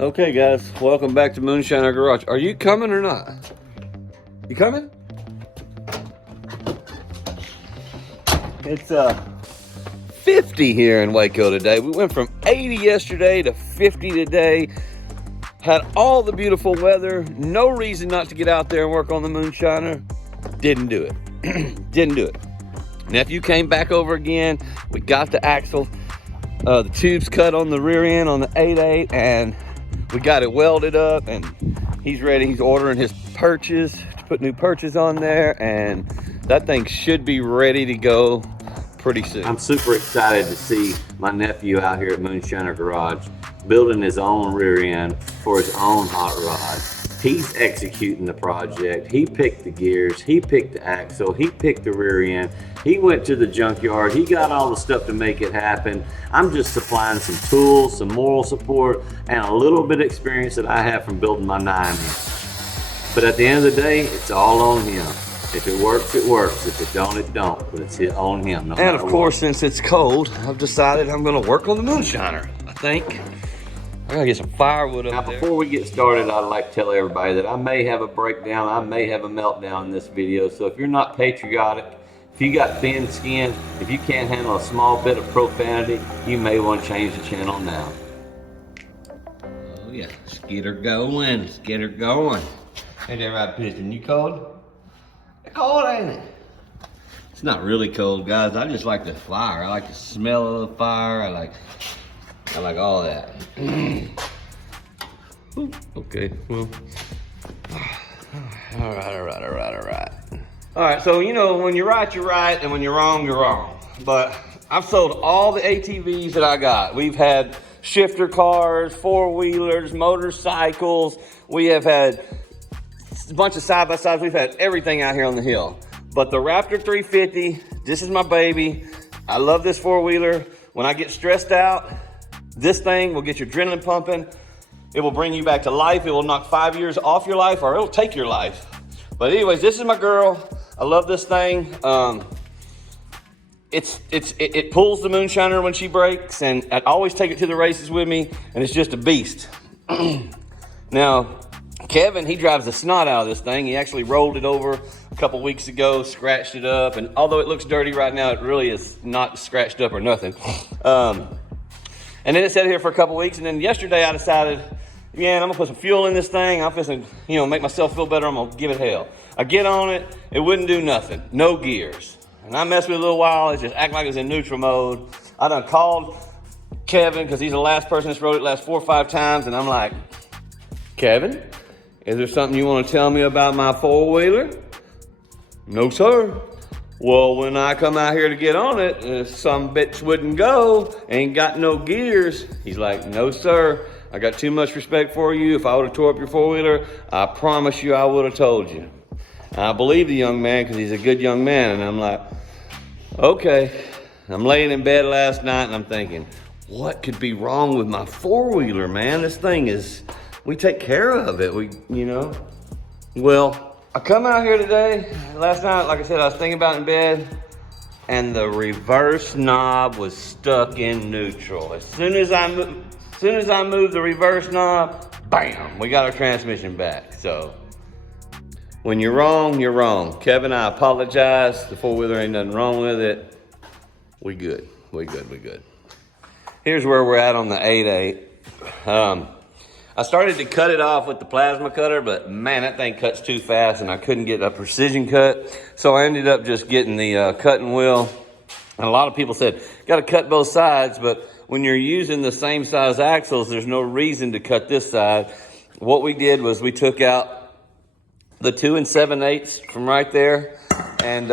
Okay guys, welcome back to Moonshiner Garage. Are you coming or not? You coming? It's 50 here in Waco today. We went from 80 yesterday to 50 today. Had all the beautiful weather. No reason not to get out there and work on the Moonshiner. Didn't do it. Didn't do it. Now if you came back over again, we got the axle, the tubes cut on the rear end on the 8.8, and we got it welded up, and he's ready. He's ordering his perches to put new perches on there, and that thing should be ready to go pretty soon. I'm super excited to see my nephew out here at Moonshiner Garage building his own rear end for his own hot rod. He's executing the project. He picked the gears, he picked the axle, he picked the rear end. He went to the junkyard, he got all the stuff to make it happen. I'm just supplying some tools, some moral support, and a little bit of experience that I have from building my 9-inch. But at the end of the day, it's all on him. If it works, it works. If it don't, it don't. But it's on him. No and of course, since it's cold, I've decided I'm gonna work on the Moonshiner. I think I gotta get some firewood up there. Now, before we get started, I'd like to tell everybody that I may have a breakdown, I may have a meltdown in this video. So if you're not patriotic, if you got thin skin, if you can't handle a small bit of profanity, you may want to change the channel now. Oh yeah, let's get her going, let's get her going. Ain't that right, Piston? You cold? It's cold, ain't it? It's not really cold, guys. I just like the fire. I like the smell of the fire. I like all that. Okay, well. All right. All right, so you know, when you're right, you're right, and when you're wrong, you're wrong. But I've sold all the ATVs that I got. We've had shifter cars, four-wheelers, motorcycles. We have had a bunch of side-by-sides. We've had everything out here on the hill. But the Raptor 350, this is my baby. I love this four-wheeler. When I get stressed out, this thing will get your adrenaline pumping. It will bring you back to life. It will knock 5 years off your life, or it'll take your life. But anyways, this is my girl. I love this thing. It pulls the Moonshiner when she breaks, and I always take it to the races with me, and it's just a beast. Now, Kevin, he drives the snot out of this thing. He actually rolled it over a couple weeks ago, scratched it up, and although it looks dirty right now, it really is not scratched up or nothing. And then it sat here for a couple weeks, and then yesterday I decided, man, I'm gonna put some fuel in this thing. I'm gonna, make myself feel better. I'm gonna give it hell. I get on it, it wouldn't do nothing. No gears. And I messed with it a little while. It just acted like it was in neutral mode. I done called Kevin, because he's the last person that's rode it last 4 or 5 times, and I'm like, Kevin, is there something you want to tell me about my four-wheeler? No, sir. Well, when I come out here to get on it, some bitch wouldn't go, ain't got no gears. He's like, no, sir. I got too much respect for you. If I would have tore up your four-wheeler, I promise you I would have told you. And I believe the young man, because he's a good young man. And I'm like, okay. I'm laying in bed last night, and I'm thinking, what could be wrong with my four-wheeler, man? This thing is, we take care of it, Well, I come out here today. Last night, like I said, I was thinking about it in bed, and the reverse knob was stuck in neutral. As soon as I moved the reverse knob, bam, we got our transmission back. So when you're wrong, you're wrong. Kevin, I apologize. The four-wheeler ain't nothing wrong with it. We good. Here's where we're at on the 8.8. I started to cut it off with the plasma cutter, but man, that thing cuts too fast and I couldn't get a precision cut. So I ended up just getting the cutting wheel. And a lot of people said, got to cut both sides, but when you're using the same size axles, there's no reason to cut this side. What we did was we took out the 2 7/8 from right there, and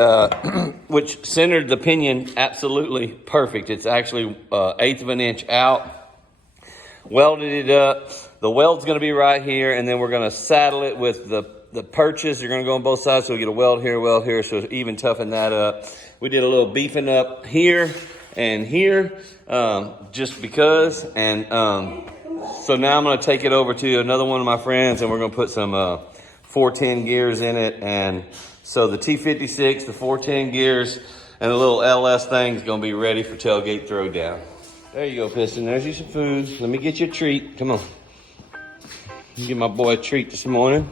which centered the pinion absolutely perfect. It's actually 1/8 of an inch out. Welded it up. The weld's gonna be right here, and then we're gonna saddle it with the perches. They're gonna go on both sides, so we get a weld here, so even toughen that up. We did a little beefing up here and here, just because. And so now I'm gonna take it over to another one of my friends, and we're gonna put some 410 gears in it. And so the T56, the 410 gears, and the little LS thing is gonna be ready for tailgate throwdown. There you go, Piston. There's you some food. Let me get you a treat. Come on. Give my boy a treat this morning.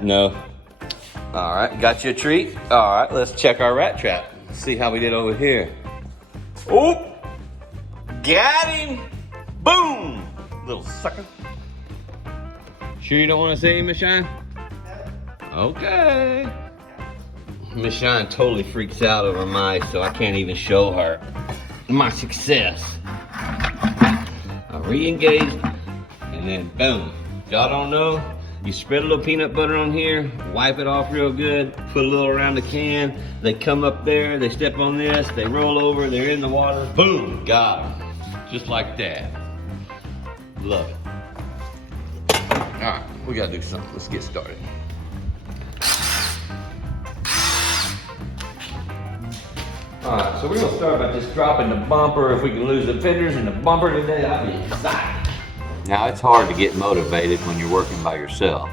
No. All right, got you a treat. All right, let's check our rat trap. See how we did over here. Oh, got him. Boom, little sucker. Sure you don't want to see him, Miss Shine? Okay. Miss Shine totally freaks out over mice, so I can't even show her my success. I re-engaged, and then boom. Y'all don't know, you spread a little peanut butter on here, wipe it off real good, put a little around the can, they come up there, they step on this, they roll over, they're in the water, boom, got them. Just like that. Love it. All right, we gotta do something. Let's get started. All right, so we're gonna start by just dropping the bumper. If we can lose the fenders and the bumper today, I'll be excited. Now, it's hard to get motivated when you're working by yourself,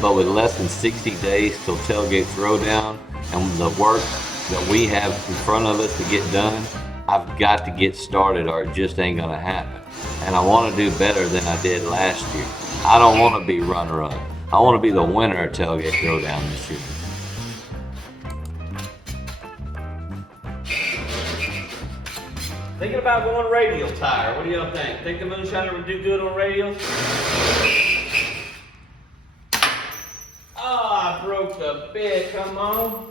but with less than 60 days till tailgate throwdown and the work that we have in front of us to get done, I've got to get started or it just ain't gonna happen. And I wanna do better than I did last year. I don't wanna be runner-up. I wanna be the winner at tailgate throwdown this year. Thinking about going radial tire. What do y'all think? Think the Moonshiner would do good on radials? Oh, I broke the bit. Come on.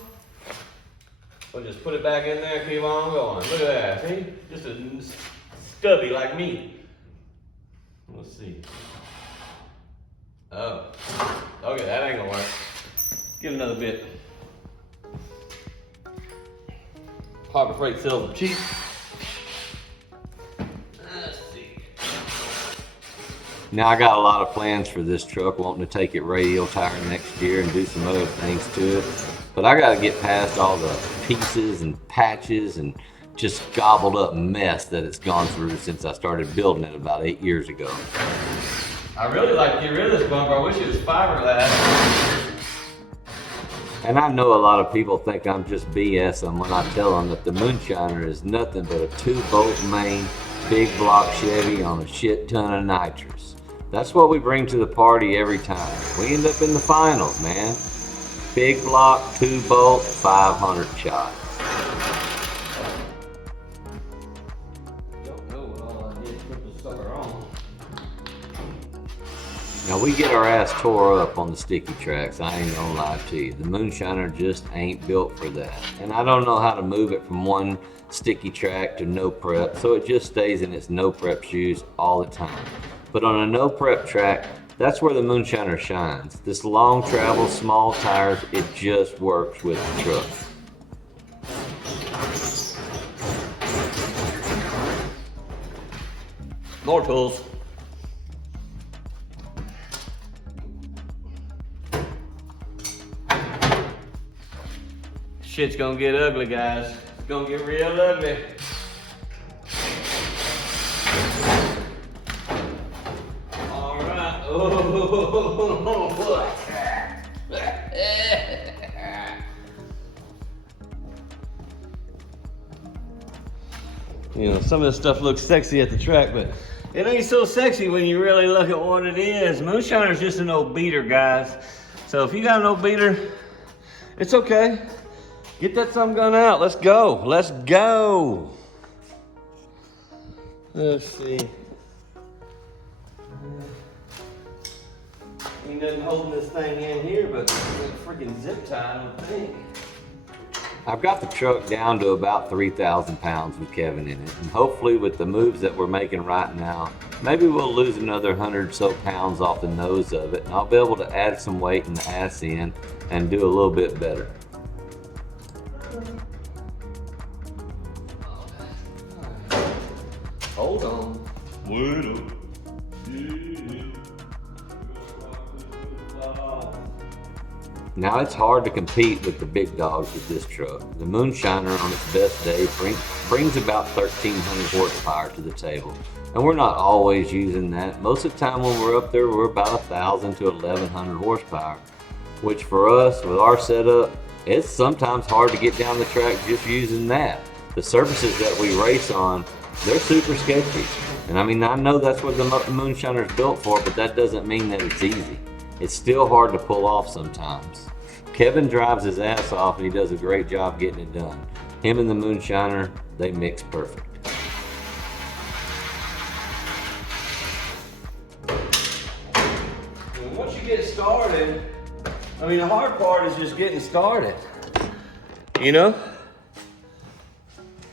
We'll just put it back in there and keep on going. Look at that. See? Just a stubby like me. Let's see. Oh. Okay, that ain't gonna work. Give it another bit. Harbor Freight sells them cheap. Now I got a lot of plans for this truck, wanting to take it radial tire next year and do some other things to it. But I gotta get past all the pieces and patches and just gobbled up mess that it's gone through since I started building it about 8 years ago. I really like to get rid of this bumper. I wish it was fiberglass. And I know a lot of people think I'm just BSing when I tell them that the Moonshiner is nothing but a 2-bolt main, big block Chevy on a shit ton of nitrous. That's what we bring to the party every time. We end up in the finals, man. Big block, 2-bolt, 500 shot. Don't know what all I did to put the sucker on. Now we get our ass tore up on the sticky tracks, I ain't gonna lie to you. The Moonshiner just ain't built for that. And I don't know how to move it from one sticky track to no prep, so it just stays in its no prep shoes all the time. But on a no prep track, that's where the Moonshiner shines. This long travel, small tires, it just works with the truck. More tools. Shit's gonna get ugly, guys. It's gonna get real ugly. All right. Oh, boy. You know, some of this stuff looks sexy at the track, but it ain't so sexy when you really look at what it is. Moonshiner's just an old beater, guys. So if you got an old beater, it's okay. Get that thumb gun out. Let's go. Let's go. Let's see. Ain't nothing holding this thing in here but a freaking zip tie, I don't think. I've got the truck down to about 3,000 pounds with Kevin in it. And hopefully with the moves that we're making right now, maybe we'll lose another 100 or so pounds off the nose of it. And I'll be able to add some weight in the ass end and do a little bit better. Hold on. Wait up. Now it's hard to compete with the big dogs with this truck. The Moonshiner on its best day brings about 1,300 horsepower to the table. And we're not always using that. Most of the time when we're up there, we're about 1,000 to 1,100 horsepower. Which for us, with our setup, it's sometimes hard to get down the track just using that. The surfaces that we race on, they're super sketchy. And I mean, I know that's what the Moonshiner is built for, but that doesn't mean that it's easy. It's still hard to pull off sometimes. Kevin drives his ass off and he does a great job getting it done. Him and the Moonshiner, they mix perfect. And once you get started, I mean, the hard part is just getting started. You know?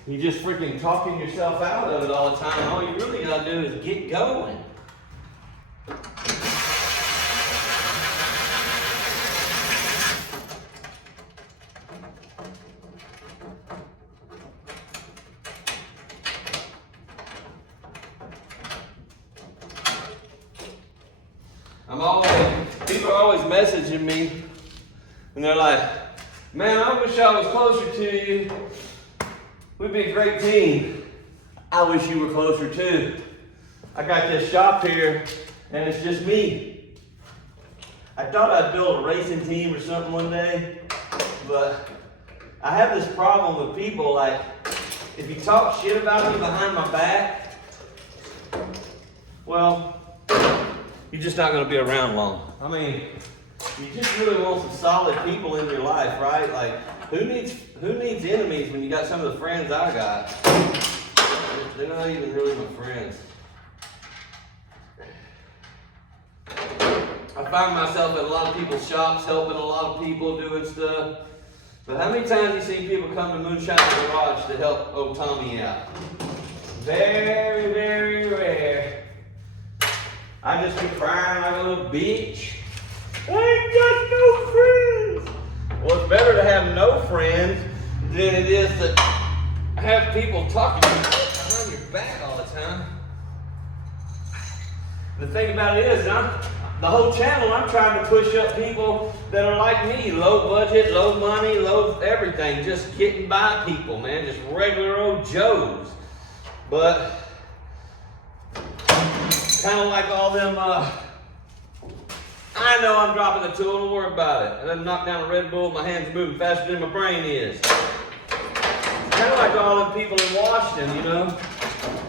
You just freaking talking yourself out of it all the time. All you really gotta do is get going. People are always messaging me and they're like, man, I wish I was closer to you. We'd be a great team. I wish you were closer too. I got this shop here and it's just me. I thought I'd build a racing team or something one day, but I have this problem with people, like, if you talk shit about me behind my back, well, you're just not gonna be around long. I mean, you just really want some solid people in your life, right? Like, who needs enemies when you got some of the friends I got? They're not even really my friends. I find myself at a lot of people's shops, helping a lot of people doing stuff. But how many times you seen people come to Moonshiner Garage to help old Tommy out? Very, very rare. I just be crying like a little bitch. I ain't got no friends. Well, it's better to have no friends than it is to have people talking to you behind your back all the time. The thing about it is, the whole channel, I'm trying to push up people that are like me, low budget, low money, low everything, just getting by people, man, just regular old Joes. But kind of like all them, I know I'm dropping the tool, don't worry about it. I done knocked down a Red Bull, my hand's moving faster than my brain is. Kind of like all them people in Washington, you know?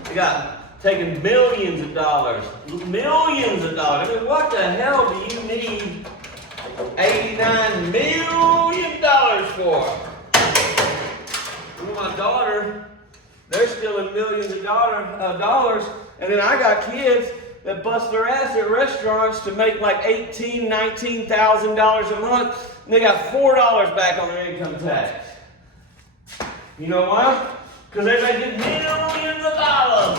They got taking millions of dollars. I mean, what the hell do you need $89 million for? Well, my daughter, they're stealing millions of dollars, and then I got kids that bust their ass at restaurants to make like $18,000, $19,000 a month, and they got $4 back on their income tax. You know why? Because they're making millions of dollars.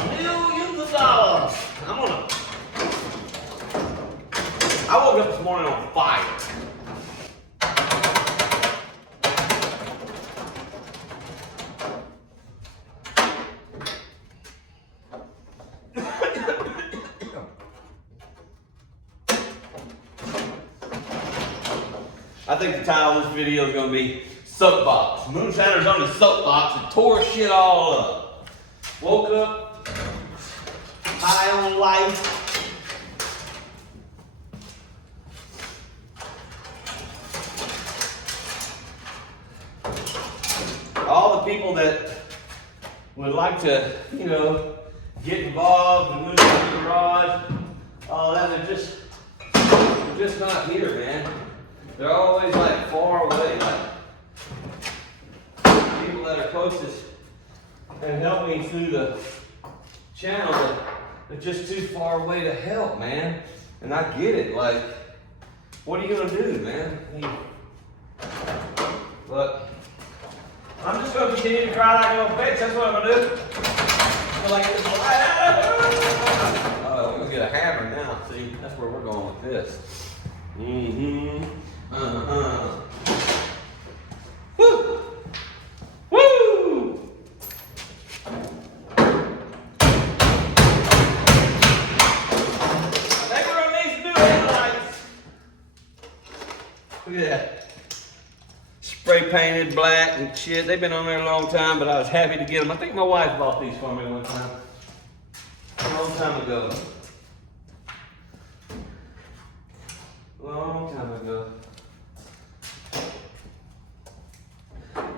I woke up this morning on fire. I think the title of this video is going to be Soapbox. Moonshiner's on his soapbox and tore shit all up. Woke up, high on life. All the people that would like to, you know, get involved and move to the garage, all that, they're just not here, man. They're always like far away, like people that are closest and help me through the channel, but they're just too far away to help, man. And I get it, like, what are you gonna do, man? But I'm just gonna continue to cry like a little bitch, that's what I'm gonna do. I'm like, oh, we're gonna get a hammer now, see, that's where we're going with this. Mm-hmm. Woo! Woo! I think we're gonna need some new headlights. Look at that. Spray painted black and shit. They've been on there a long time, but I was happy to get them. I think my wife bought these for me one time. A long time ago. Long time ago.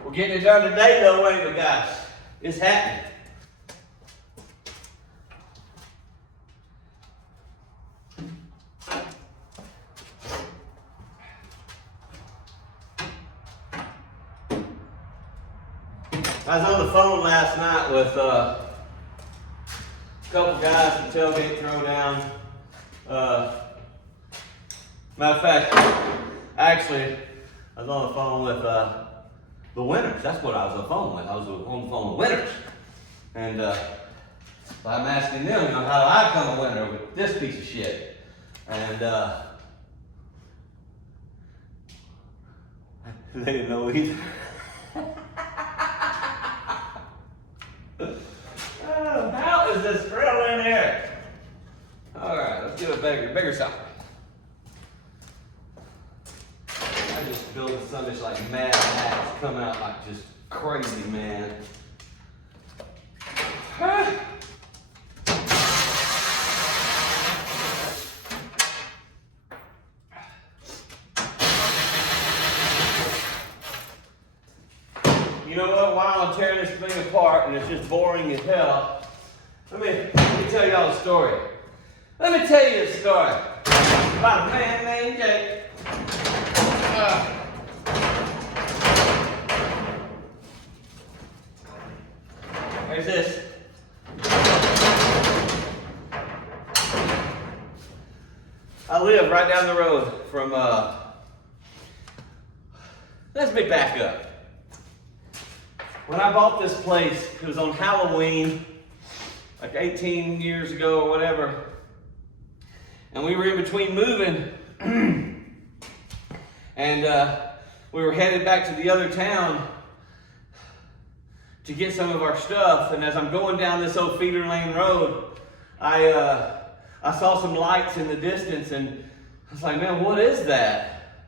We're getting it done today though, ain't we, guys? It's happening. I was on the phone last night with a couple guys from Tailgate Throwdown. Matter of fact, actually, I was on the phone with the winners. That's what I was on the phone with. I was on the phone with winners. And I'm asking them, how do I become a winner with this piece of shit? And they didn't know either. How is this drill in here? All right, let's do a bigger something. I just built something that's like Mad Max, come out like just crazy, man. You know what? While I'm tearing this thing apart and it's just boring as hell, let me tell y'all a story. Let me tell you a story about a man named Jake. There's this. I live right down the road from, let's me back up. When I bought this place, it was on Halloween, like 18 years ago or whatever. And we were in between moving, and we were headed back to the other town to get some of our stuff. And as I'm going down this old feeder lane road, I saw some lights in the distance, and I was like, man, what is that?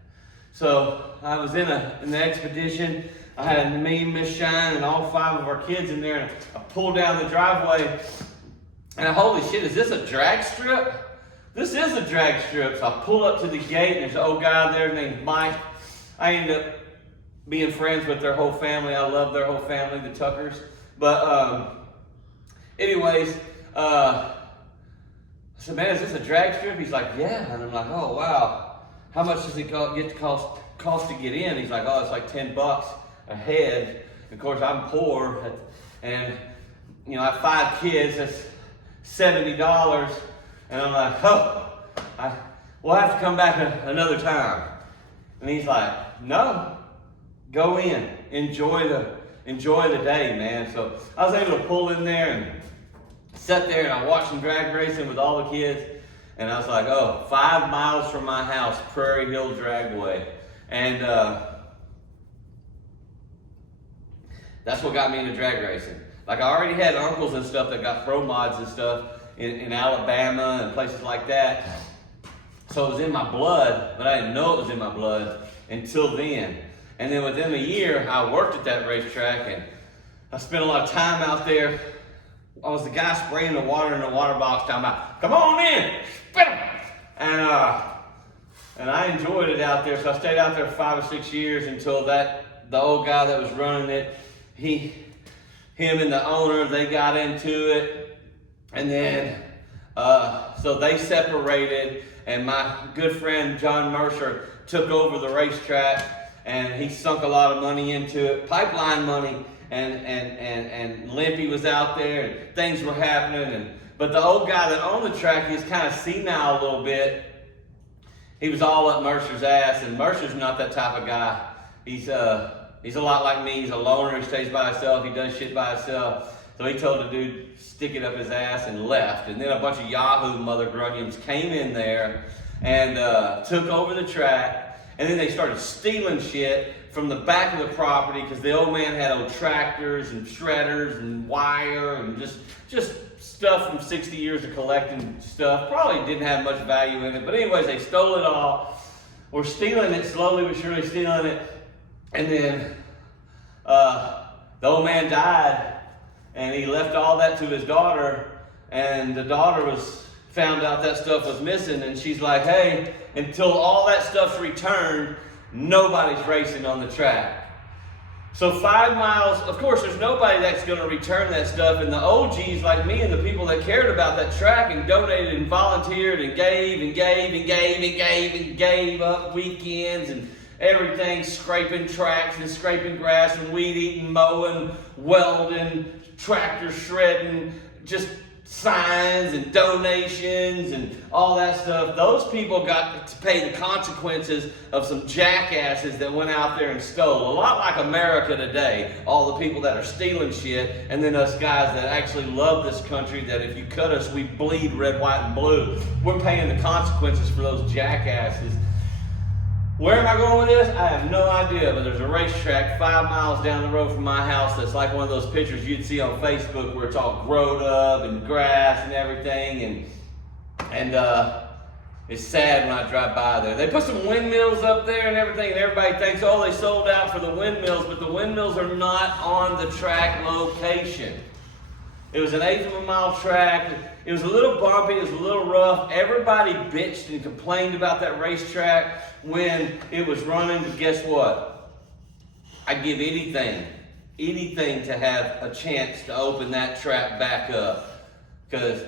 So I was in the expedition. I had me, Miss Shine, and all 5 of our kids in there, and I pulled down the driveway, and holy shit, is this a drag strip? This is a drag strip. So I pull up to the gate, and there's an old guy there named Mike. I ended up being friends with their whole family. I love their whole family, the Tuckers. But anyways, I said, man, is this a drag strip? He's like, yeah. And I'm like, oh, wow. How much does it cost to get in? He's like, oh, it's like $10 a head. Of course, I'm poor, and I have 5 kids. That's $70, and I'm like, oh, we'll have to come back another time. And he's like, no, go in, enjoy the day, man. So I was able to pull in there and sat there, and I watched some drag racing with all the kids, and I was like, oh, 5 miles from my house, Prairie Hill Dragway, and that's what got me into drag racing. Like, I already had uncles and stuff that got pro mods and stuff in Alabama and places like that. So it was in my blood, but I didn't know it was in my blood until then. And then within a year, I worked at that racetrack, and I spent a lot of time out there. I was the guy spraying the water in the water box, talking about, come on in, spit 'em. And I enjoyed it out there. So I stayed out there for 5 or 6 years until the old guy that was running it, him and the owner, they got into it, and then so they separated, and my good friend John Mercer took over the racetrack, and he sunk a lot of money into it, pipeline money, and Limpy was out there, and things were happening, but the old guy that owned the track, he's kind of senile a little bit. He was all up Mercer's ass, and Mercer's not that type of guy. He's a lot like me. He's a loner. He stays by himself. He does shit by himself. So he told the dude, stick it up his ass, and left. And then a bunch of Yahoo mother grunions came in there and took over the track. And then they started stealing shit from the back of the property, because the old man had old tractors and shredders and wire and just stuff from 60 years of collecting stuff. Probably didn't have much value in it. But anyways, they stole it all. We're stealing it, slowly but surely stealing it. And then the old man died, and he left all that to his daughter, and the daughter found out that stuff was missing, and she's like, hey, until all that stuff's returned, nobody's racing on the track. So 5 miles, of course, there's nobody that's going to return that stuff, and the OGs like me and the people that cared about that track and donated and volunteered and gave up weekends and everything, scraping tracks and scraping grass and weed eating, mowing, welding, tractor shredding, just signs and donations and all that stuff. Those people got to pay the consequences of some jackasses that went out there and stole. A lot like America today, all the people that are stealing shit, and then us guys that actually love this country, that if you cut us, we bleed red, white, and blue. We're paying the consequences for those jackasses. Where am I going with this? I have no idea, but there's a racetrack 5 miles down the road from my house that's like one of those pictures you'd see on Facebook where it's all growed up and grass and everything, and it's sad when I drive by there. They put some windmills up there and everything, and everybody thinks, oh, they sold out for the windmills, but the windmills are not on the track location. It was an 1/8 of a mile track. It was a little bumpy, it was a little rough. Everybody bitched and complained about that racetrack when it was running, but guess what? I'd give anything to have a chance to open that track back up, because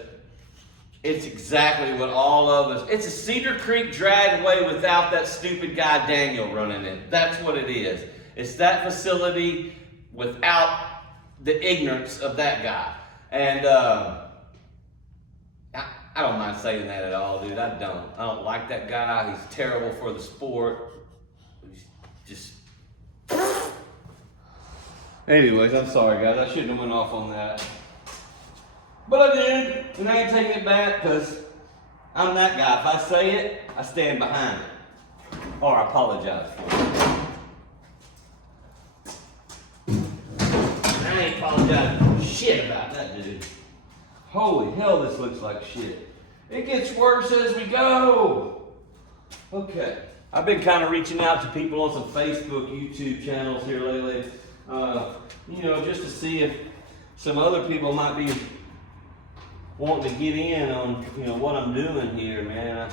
it's exactly what all of us, it's a Cedar Creek Dragway without that stupid guy Daniel running it. That's what it is. It's that facility without the ignorance of that guy. And I don't mind saying that at all, dude. I don't like that guy. He's terrible for the sport. He's just... Anyways, I'm sorry, guys. I shouldn't have went off on that. But I did, and I ain't taking it back, because I'm that guy. If I say it, I stand behind it. Or I apologize for it. I ain't apologizing shit about that, dude. Holy hell, this looks like shit. It gets worse as we go. Okay. I've been kind of reaching out to people on some Facebook, YouTube channels here lately. You know, just to see if some other people might be wanting to get in on, you know, what I'm doing here, man.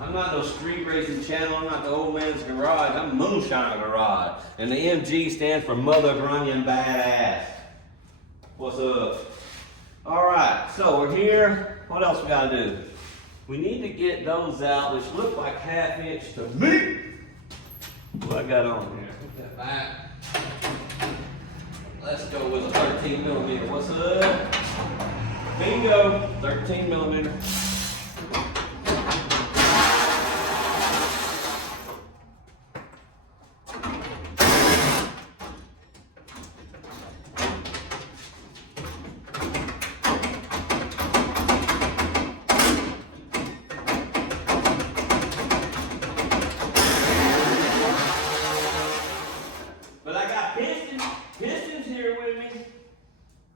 I'm not no street racing channel. I'm not the old man's garage. I'm Moonshiner Garage. And the MG stands for Mother Grunion Badass. What's up? All right, so we're here. What else we gotta do? We need to get those out, which look like 1/2 inch to me. What I got on here? Put that back. Let's go with a 13 millimeter. What's up? Bingo, 13 millimeter. Pistons here with me.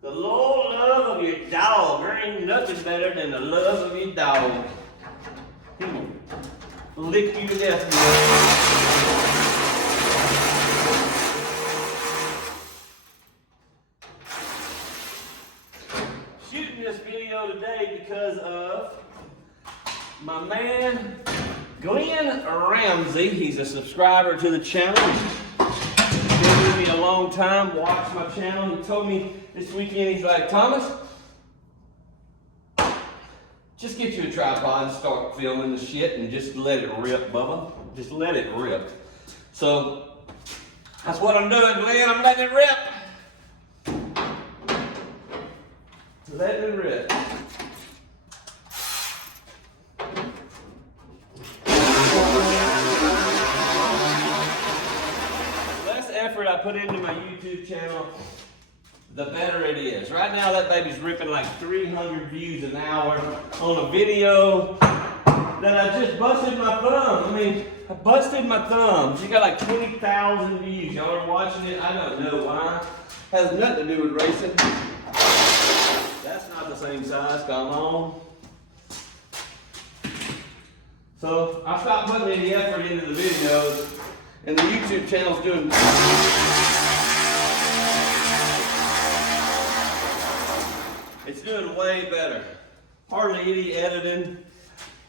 The Lord love of your dog. There ain't nothing better than the love of your dog. Lick you to death. Shooting this video today because of my man Glenn Ramsey. He's a subscriber to the channel. Me a long time, watched my channel. He told me this weekend, he's like, Thomas, just get you a tripod and start filming the shit and just let it rip, Bubba. Just let it rip. So that's what I'm doing, Glenn. I'm letting it rip. Letting it rip. I put into my YouTube channel, the better it is. Right now that baby's ripping like 300 views an hour on a video that I just busted my thumb. I mean, I busted my thumb. She got like 20,000 views. Y'all are watching it. I don't know why. Has nothing to do with racing. That's not the same size. Come on. So I stopped putting any effort into the videos. And the YouTube channel's doing... It's doing way better. Hardly any editing.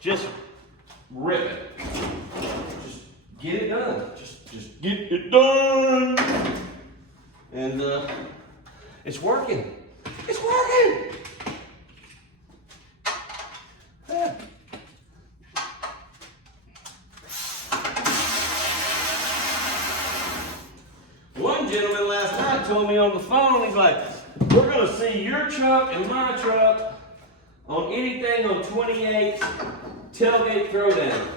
Just rip it. Just get it done. Just get it done. And it's working. It's working! Yeah. gentleman last night told me on the phone, he's like, we're gonna see your truck and my truck on anything on 28 tailgate throwdown.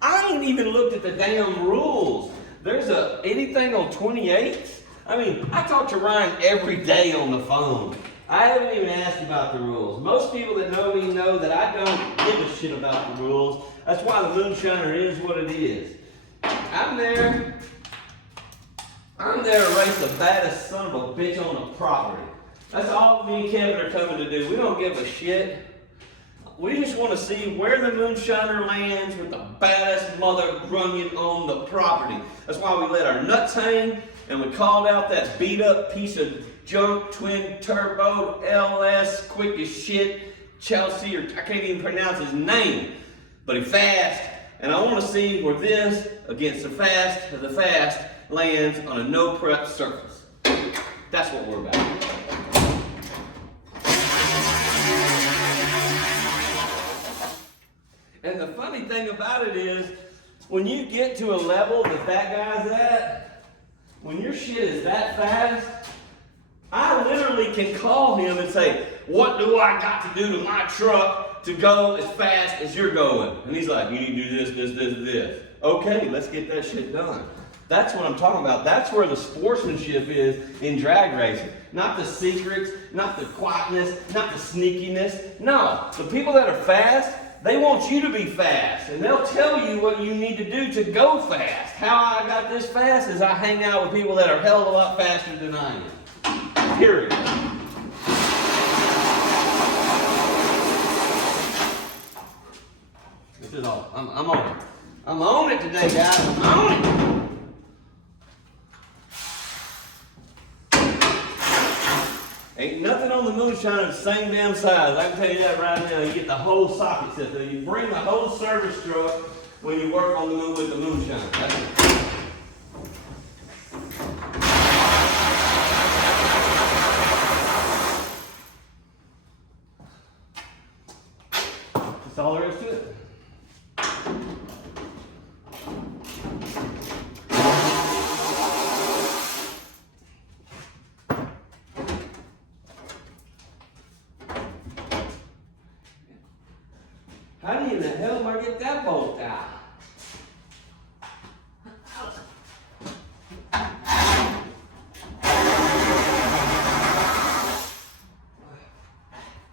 I ain't even looked at the damn rules. There's anything on 28? I mean, I talk to Ryan every day on the phone. I haven't even asked about the rules. Most people that know me know that I don't give a shit about the rules. That's why the Moonshiner is what it is. I'm there to race the baddest son of a bitch on the property. That's all me and Kevin are coming to do. We don't give a shit. We just want to see where the Moonshiner lands with the baddest mother grunion on the property. That's why we let our nuts hang and we called out that beat up piece of junk twin turbo LS quick as shit Chelsea, or I can't even pronounce his name, but he's fast. And I want to see where this against the fast lands on a no prep surface. That's what we're about. And the funny thing about it is, when you get to a level that guy's at, when your shit is that fast, I literally can call him and say, what do I got to do to my truck to go as fast as you're going? And he's like, you need to do this. Okay, let's get that shit done. That's what I'm talking about. That's where the sportsmanship is in drag racing. Not the secrets, not the quietness, not the sneakiness. No, the people that are fast, they want you to be fast, and they'll tell you what you need to do to go fast. How I got this fast is I hang out with people that are a hell of a lot faster than I am. Period. This is all. I'm on it. I'm on it today, guys. I'm on it. Ain't nothing on the Moonshiner the same damn size. I can tell you that right now. You get the whole socket system. You bring the whole service truck when you work on the moon with the Moonshiner. That's it. That's all there is to it. How in the hell am I gonna get that bolt out?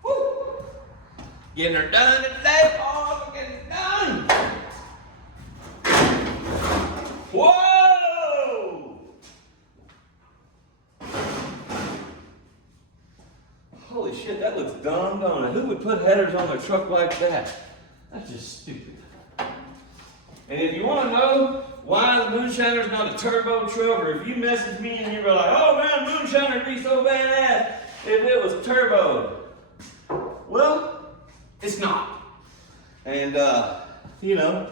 Woo! Getting her done today, boys. We're getting it done. Whoa! Holy shit, that looks dumb, don't it? Who would put headers on their truck like that? That's just stupid. And if you want to know why the Moonshiner's not a turbo truck, or if you message me and you're like, oh man, Moonshiner'd be so badass if it was turbo. Well, it's not. And, you know,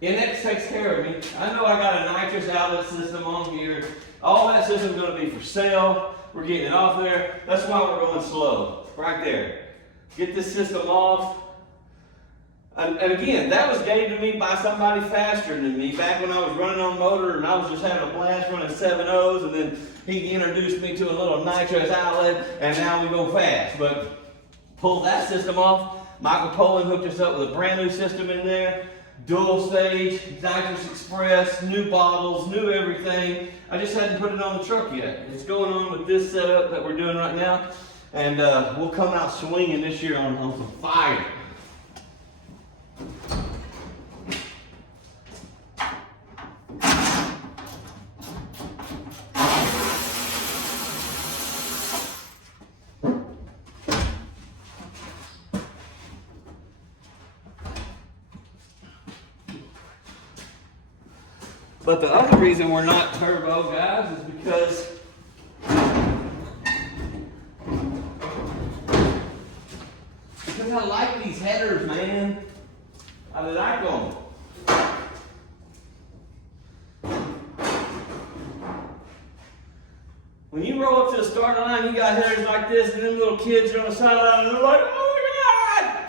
NX takes care of me. I know I got a nitrous outlet system on here. All that system's going to be for sale. We're getting it off there. That's why we're going slow. Right there. Get this system off. And again, that was gave to me by somebody faster than me back when I was running on motor and I was just having a blast running 7.0s, and then he introduced me to a little nitrous outlet, and now we go fast. But pull that system off. Michael Poland hooked us up with a brand new system in there. Dual stage, nitrous express, new bottles, new everything. I just hadn't put it on the truck yet. It's going on with this setup that we're doing right now. And we'll come out swinging this year on some fire. But the other reason we're not turbo, guys, is because I like these headers, man. I like them. When you roll up to the start line, you got headers like this, and them little kids are on the sideline, and they're like, oh my God!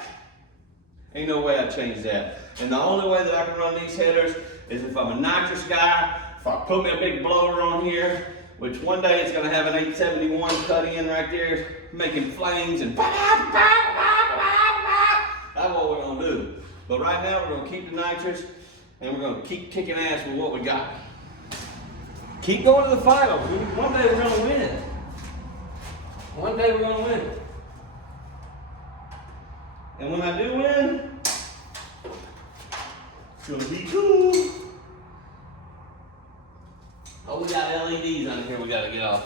Ain't no way I'd change that. And the only way that I can run these headers is if I'm a nitrous guy, if I put me a big blower on here, which one day it's gonna have an 871 cut in right there, making flames and that's what we're gonna do. But right now we're gonna keep the nitrous and we're gonna keep kicking ass with what we got. Keep going to the finals. One day we're gonna win. One day we're gonna win. And when I do win, it's gonna be cool. Oh, we got LEDs under here we gotta get off.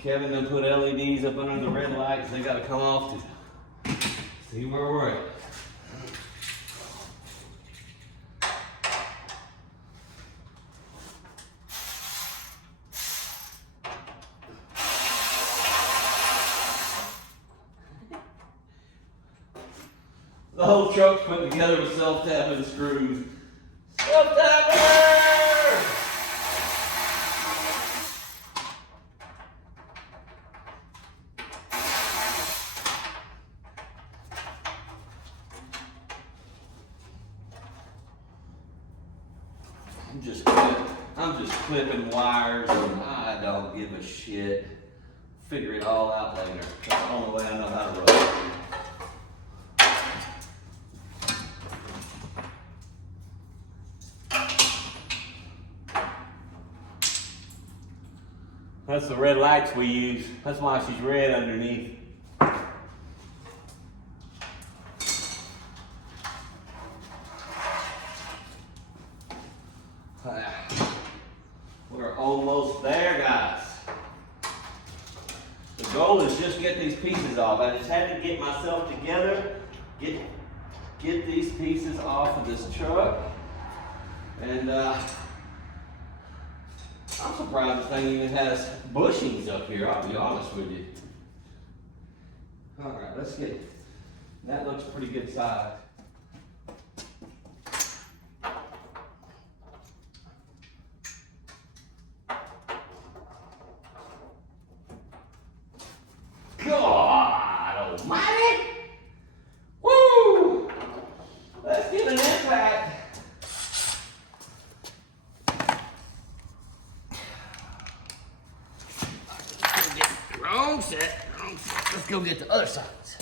Kevin done put LEDs up under the red lights. They gotta come off to see where we're at. The whole truck's put together with self-tapping screws. Self-tapper! I'm just clipping wires and I don't give a shit. Figure it all out later. That's the only way I know how to run. That's the red lights we use. That's why she's red underneath. We're almost there, guys. The goal is just get these pieces off. I just had to get myself together, get these pieces off of this truck, and I'm surprised this thing even has bushings up here, I'll be honest with you. All right, let's get, that looks pretty good size. God almighty! Woo! Let's get an impact. Wrong set. Let's go get the other sides.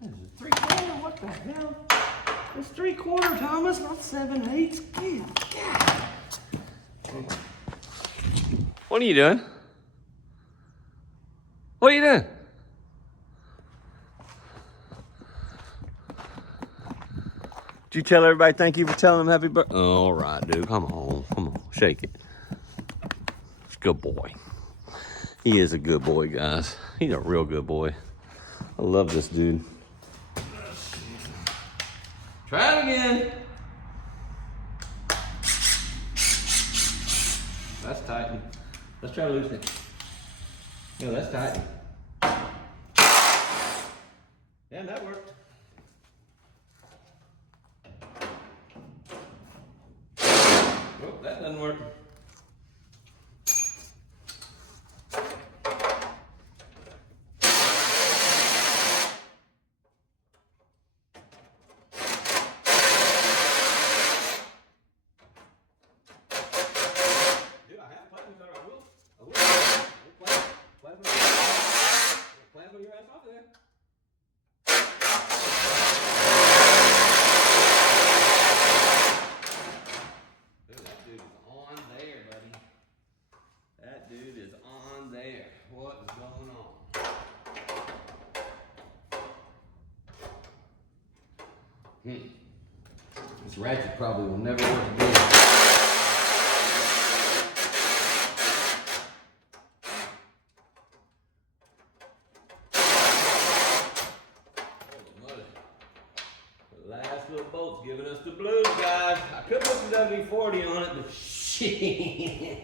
This is 3/4. What the hell? It's 3/4, Thomas, not 7/8. God. What are you doing? What are you doing? Did you tell everybody thank you for telling them happy birthday? All right, dude. Come on, shake it. It's a good boy. He is a good boy, guys. He's a real good boy. I love this dude. Try it again. That's tightened. Let's try to loosen it. No, that's tightened. Yeah, that worked. Oh, that doesn't work. This ratchet probably will never work again. The last little bolt's giving us the blues, guys. I could put the W40 on it, but shit.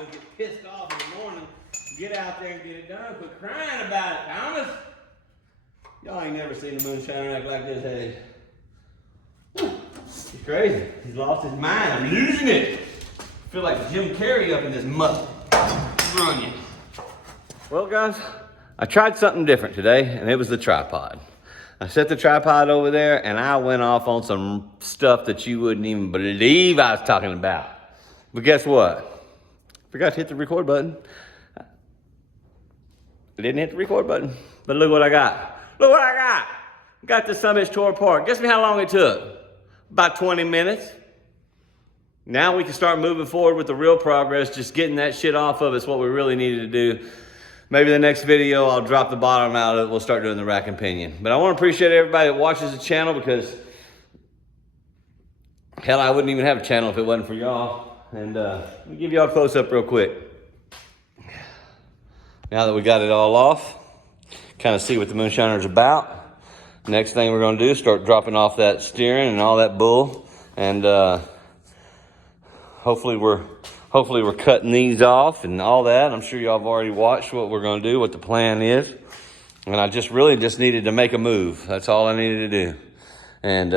gonna get pissed off in the morning. Get out there and get it done. Quit crying about it, Thomas. Y'all ain't never seen a moonshiner act like this, hey? He's crazy. He's lost his mind. I'm losing it. I feel like Jim Carrey up in this mud. Run you. Well, guys, I tried something different today, and it was the tripod. I set the tripod over there, and I went off on some stuff that you wouldn't even believe I was talking about. But guess what? Forgot to hit the record button. I didn't hit the record button, but look what I got. Look what I got. Got the Summit tore apart. Guess me how long it took? About 20 minutes. Now we can start moving forward with the real progress. Just getting that shit off of it's what we really needed to do. Maybe the next video, I'll drop the bottom out of it. We'll start doing the rack and pinion. But I want to appreciate everybody that watches the channel because, hell, I wouldn't even have a channel if it wasn't for y'all. And let me give y'all a close-up real quick. Now that we got it all off, kind of see what the Moonshiner's about. Next thing we're going to do is start dropping off that steering and all that bull. And hopefully we're cutting these off and all that. I'm sure y'all have already watched what we're going to do, what the plan is. And I really needed to make a move. That's all I needed to do. And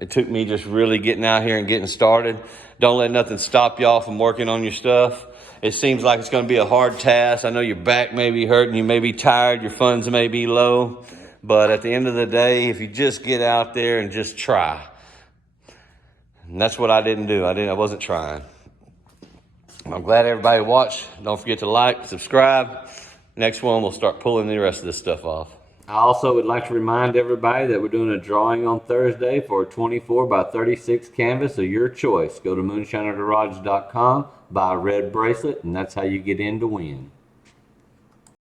it took me just really getting out here and getting started. Don't let nothing stop y'all from working on your stuff. It seems like it's going to be a hard task. I know your back may be hurting, you may be tired, your funds may be low. But at the end of the day, if you just get out there and just try. And that's what I didn't do. I wasn't trying. I'm glad everybody watched. Don't forget to like, subscribe. Next one, we'll start pulling the rest of this stuff off. I also would like to remind everybody that we're doing a drawing on Thursday for a 24 by 36 canvas of your choice. Go to moonshinergarage.com, buy a red bracelet, and that's how you get in to win.